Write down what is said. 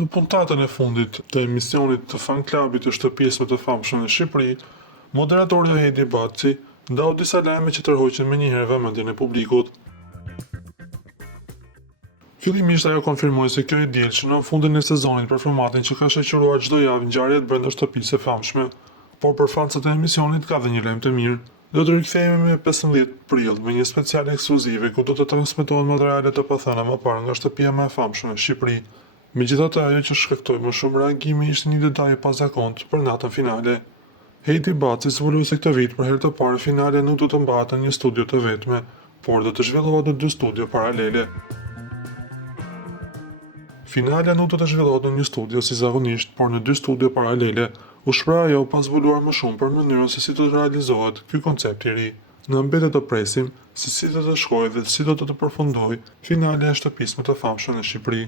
Në puntatën e fundit të emisionit të fan klubit të shtëpisë më të famshme në Shqipëri, moderatorja Hedi Baci ndau disa lajme që tërhoqën menjëherë vëmendjen e publikut. Fillimisht ajo konfirmoi se kjo e diel që në fundin e sezonit për formatin që ka shoqëruar çdo javë ngjarjet brenda shtëpisë së famshme, por për fansat e emisionit ka dhe një lajm të mirë. Do të rikthehemi me 15 prill me një special ekskluzive ku do të transmetohen materiale të pathëna më parë nga shtëpia më e famshme në Shqipëri. Megjithatë, ajo që shkaktoi më shumë reagime ishte një detaj i pazakontë për natën finale. Hedi Baci zbuloi se këtë vit për herë të parë finalja nuk do të mbahet në një studio të vetme, por do të zhvillohet në 2 studio paralele. Finalja nuk do të zhvillohet në një studio si zakonisht, por në 2 studio paralele, u shpreh ajo pa zbuluar më shumë për mënyrën se si do të realizohet ky koncept i ri. Na mbetet të presim se si do të shkojë dhe si do të përfundojë finalja e shtëpisë më të famshme në Shqipëri.